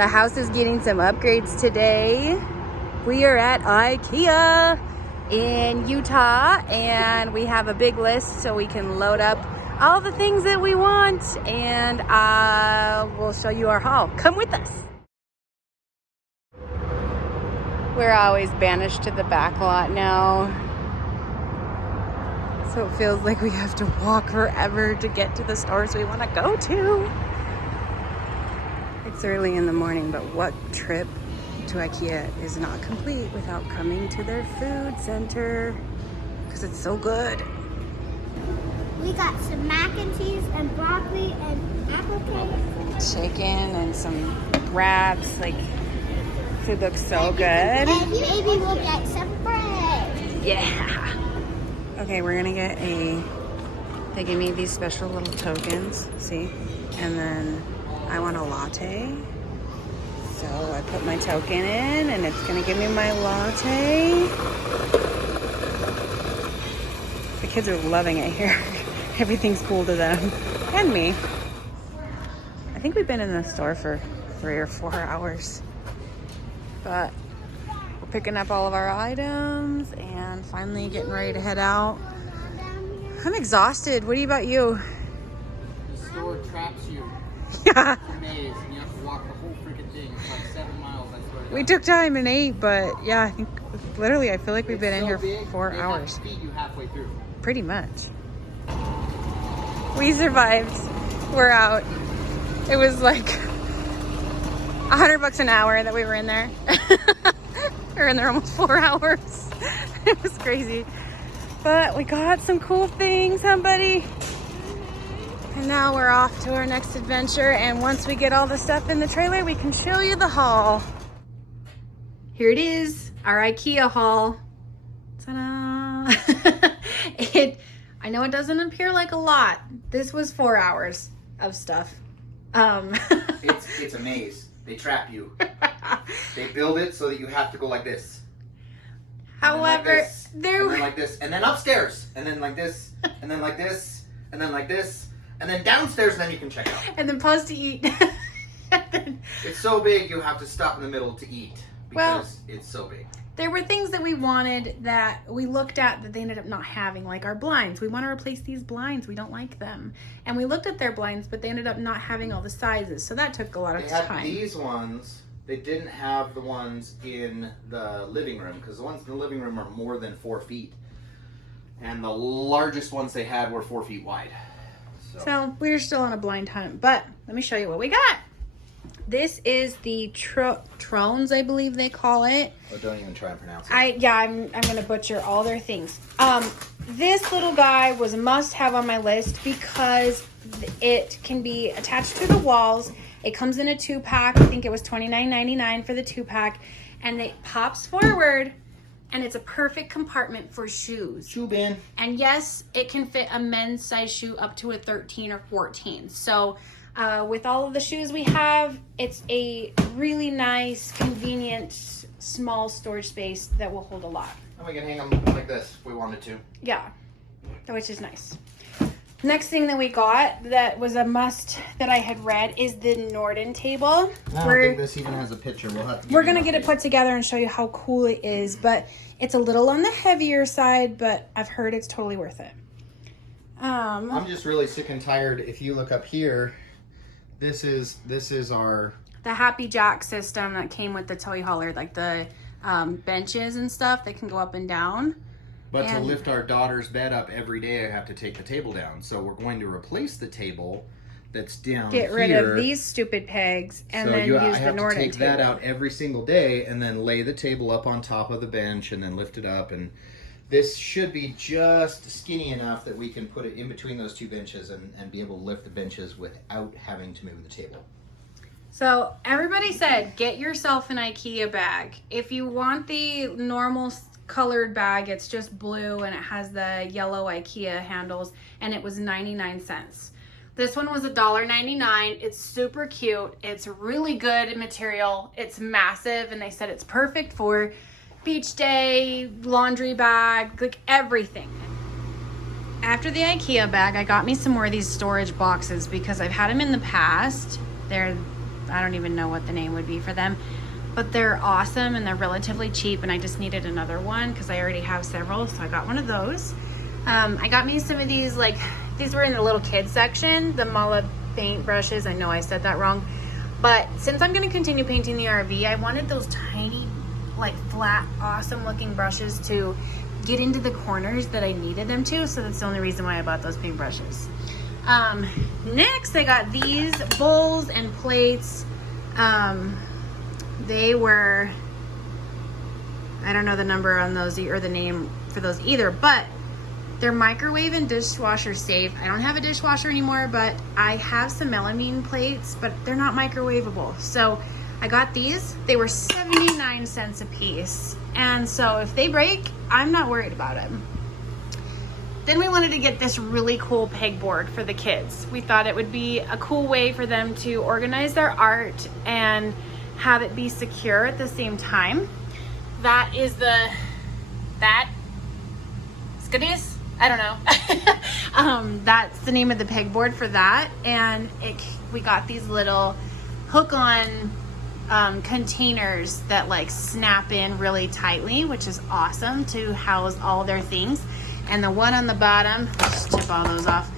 The house is getting some upgrades today. We are at IKEA in Utah and we have a big list so we can load up all the things that we want, and we'll show you our haul. Come with us. We're always banished to the back lot now. So it feels like we have to walk forever to get to the stores we want to go to. It's early in the morning, but what trip to IKEA is not complete without coming to their food center because it's so good. We got some mac and cheese and broccoli and apple cake. Chicken and some wraps. Like, food looks so good. And maybe we'll get some bread. Yeah. Okay, we're gonna get they gave me these special little tokens, see? And then I want a latte. So I put my token in and it's gonna give me my latte. The kids are loving it here. Everything's cool to them and me. I think we've been in the store for 3 or 4 hours, but we're picking up all of our items and finally getting ready to head out. I'm exhausted. What about you? The store traps you. Yeah. It's a maze and you have to walk the whole freaking thing. It's like 7 miles, I swear to God. We took time and ate, but yeah, I think literally I feel like we've been in here big, 4 they hours. have to feed you halfway through. Pretty much. We survived. We're out. It was like $100 an hour that we were in there. We were in there almost 4 hours. It was crazy. But we got some cool things, huh, buddy? And now we're off to our next adventure. And once we get all the stuff in the trailer, we can show you the haul. Here it is, our IKEA haul. Ta-da! I know it doesn't appear like a lot. This was 4 hours of stuff. It's a maze. They trap you. They build it so that you have to go like this. However, and then like this, and then upstairs, and then like this, and then like this, and then like this, and then downstairs, and then you can check out. And then pause to eat. It's so big you have to stop in the middle to eat because it's so big. There were things that we wanted that we looked at that they ended up not having, like our blinds. We want to replace these blinds. We don't like them. And we looked at their blinds, but they ended up not having all the sizes. So that took a lot of time. They had these ones. They didn't have the ones in the living room because the ones in the living room are more than 4 feet. And the largest ones they had were 4 feet wide. So we're still on a blind hunt, but let me show you what we got. This is the Trones, I believe they call it. Oh, don't even try and pronounce it. I'm gonna butcher all their things. This little guy was a must-have on my list because it can be attached to the walls. It comes in a 2-pack. I think it was $29.99 for the 2-pack, and it pops forward, and it's a perfect compartment for shoes. Shoe bin. And yes, it can fit a men's size shoe up to a 13 or 14. So with all of the shoes we have, it's a really nice, convenient, small storage space that will hold a lot. And we can hang them like this if we wanted to. Yeah, which is nice. Next thing that we got that was a must that I had read is the Norton Table. I don't think this even has a picture. We're going to get it put together and show you how cool it is, but it's a little on the heavier side, but I've heard it's totally worth it. I'm just really sick and tired. If you look up here, this is our... The Happy Jack system that came with the toy hauler, like the benches and stuff that can go up and down. But to lift our daughter's bed up every day, I have to take the table down. So we're going to replace the table that's down here. Get rid of these stupid pegs and then use the Norton table. I have to take that out every single day and then lay the table up on top of the bench and then lift it up. And this should be just skinny enough that we can put it in between those 2 benches and be able to lift the benches without having to move the table. So everybody said, get yourself an IKEA bag. If you want the normal colored bag, it's just blue and it has the yellow IKEA handles, and it was 99 cents. This one was $1.99. It's super cute. It's really good material. It's massive, and they said it's perfect for beach day, laundry bag, like everything. After the IKEA bag, I got me some more of these storage boxes because I've had them in the past. They're I don't even know what the name would be for them, but they're awesome and they're relatively cheap, and I just needed another one because I already have several, so I got one of those. I got me some of these, like, these were in the little kids section, the Mala paint brushes. I know I said that wrong, but since I'm going to continue painting the RV, I wanted those tiny, like, flat, awesome looking brushes to get into the corners that I needed them to, so that's the only reason why I bought those paint brushes. Next I got these bowls and plates. They were, I don't know the number on those or the name for those either, but they're microwave and dishwasher safe. I don't have a dishwasher anymore, but I have some melamine plates, but they're not microwavable. So I got these. They were 79 cents a piece. And so if they break, I'm not worried about them. Then we wanted to get this really cool pegboard for the kids. We thought it would be a cool way for them to organize their art and have it be secure at the same time. That is Skadis? I don't know. That's the name of the pegboard for that. And we got these little hook-on containers that like snap in really tightly, which is awesome to house all their things. And the one on the bottom, just tip all those off.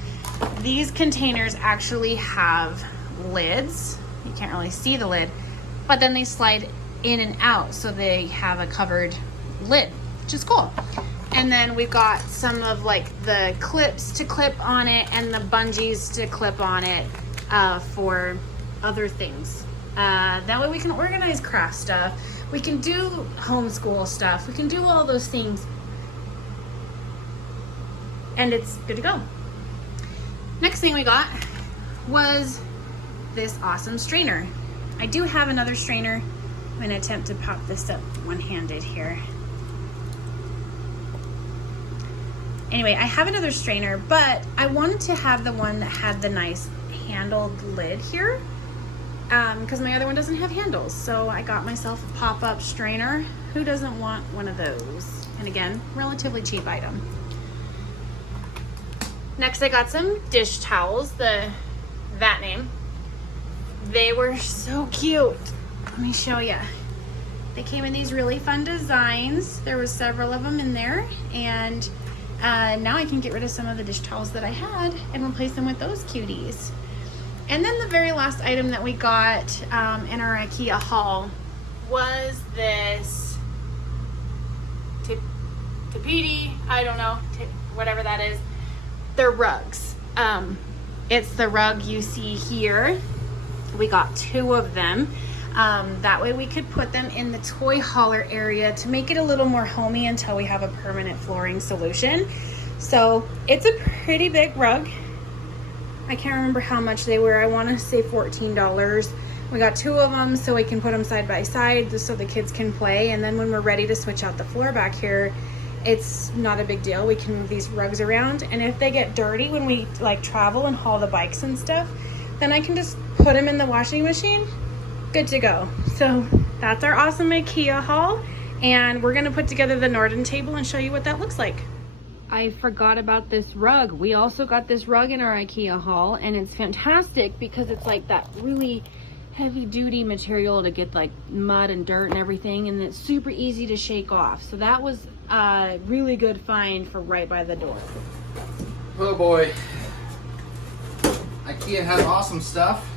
These containers actually have lids. You can't really see the lid, but then they slide in and out, so they have a covered lid, which is cool. And then we've got some of like the clips to clip on it and the bungees to clip on it for other things. That way we can organize craft stuff. We can do homeschool stuff. We can do all those things. And it's good to go. Next thing we got was this awesome strainer. I do have another strainer. I'm gonna attempt to pop this up one-handed here. Anyway, I have another strainer, but I wanted to have the one that had the nice handled lid here, because my other one doesn't have handles. So I got myself a pop-up strainer. Who doesn't want one of those? And again, relatively cheap item. Next I got some dish towels, that name. They were so cute. Let me show you. They came in these really fun designs. There was several of them in there, and now I can get rid of some of the dish towels that I had and replace them with those cuties. And then the very last item that we got in our IKEA haul was this tapete, I don't know, whatever that is. They're rugs. It's the rug you see here. We got 2 of them. That way we could put them in the toy hauler area to make it a little more homey until we have a permanent flooring solution. So it's a pretty big rug. I can't remember how much they were. I want to say $14. We got 2 of them so we can put them side by side just so the kids can play. And then when we're ready to switch out the floor back here, it's not a big deal. We can move these rugs around. And if they get dirty when we like travel and haul the bikes and stuff, then I can just put them in the washing machine. Good to go. So that's our awesome IKEA haul, and we're gonna put together the Norton table and show you what that looks like. I forgot about this rug. We also got this rug in our IKEA haul, and it's fantastic because it's like that really heavy duty material to get like mud and dirt and everything, and it's super easy to shake off. So that was a really good find for right by the door. Oh boy. IKEA has awesome stuff.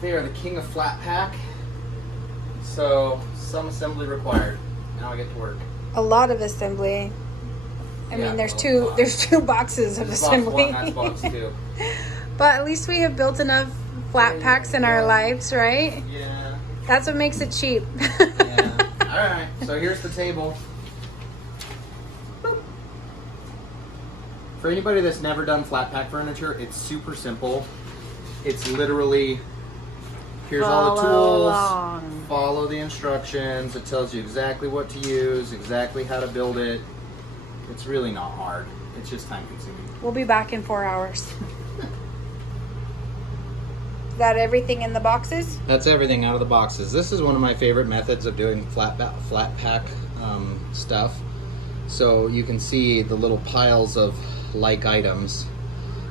They are the king of flat pack. So some assembly required. Now I get to work. A lot of assembly. I mean, there's two boxes of assembly. Box 1, that's box 2. But at least we have built enough flat packs in our lives, right? Yeah. That's what makes it cheap. Yeah. All right. So here's the table. Boop. For anybody that's never done flat pack furniture, it's super simple. It's literally, here's all the tools, follow the instructions. It tells you exactly what to use, exactly how to build it. It's really not hard. It's just time consuming. We'll be back in 4 hours. Is that everything in the boxes? That's everything out of the boxes. This is one of my favorite methods of doing flat pack stuff. So you can see the little piles of like items.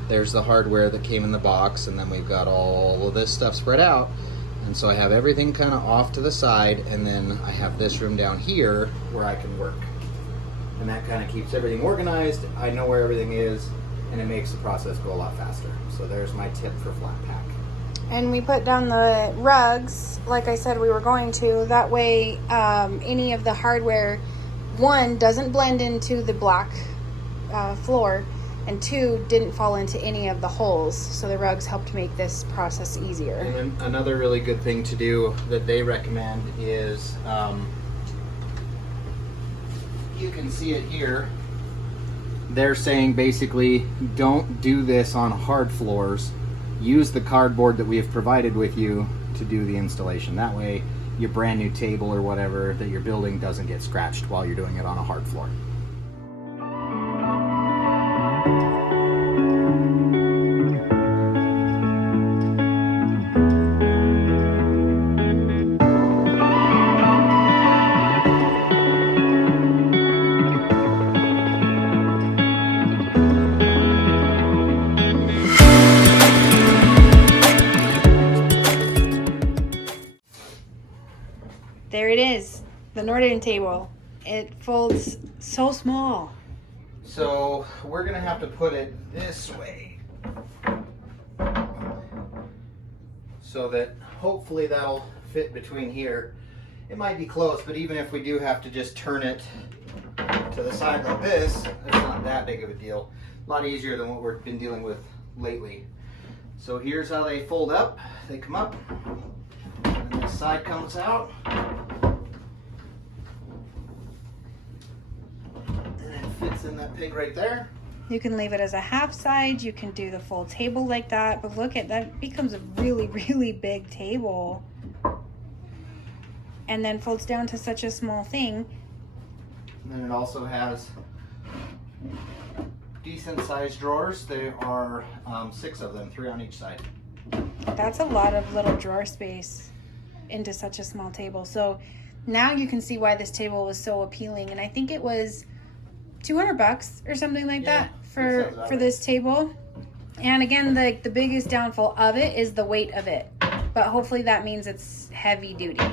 There's the hardware that came in the box, and then we've got all of this stuff spread out. And so I have everything kind of off to the side, and then I have this room down here where I can work. And that kind of keeps everything organized. I know where everything is, and it makes the process go a lot faster. So there's my tip for flat pack. And we put down the rugs, like I said we were going to. That way, any of the hardware, one, doesn't blend into the black floor, and two, didn't fall into any of the holes. So the rugs helped make this process easier. And then another really good thing to do that they recommend is, you can see it here. They're saying basically, don't do this on hard floors. Use the cardboard that we have provided with you to do the installation. That way, your brand new table or whatever that you're building doesn't get scratched while you're doing it on a hard floor. There it is, the Norton Table. It folds so small. So we're gonna have to put it this way so that hopefully that'll fit between here. It might be close, but even if we do have to just turn it to the side like this, it's not that big of a deal. A lot easier than what we've been dealing with lately. So here's how they fold up. They come up, and this side comes out. Fits in that pig right there. You can leave it as a half side. You can do the full table like that. But look at that, becomes a really, really big table. And then folds down to such a small thing. And then it also has decent sized drawers. There are 6 of them, 3 on each side. That's a lot of little drawer space into such a small table. So now you can see why this table was so appealing. And I think it was $200 or something like that for this table. And again, the biggest downfall of it is the weight of it, but hopefully that means it's heavy duty.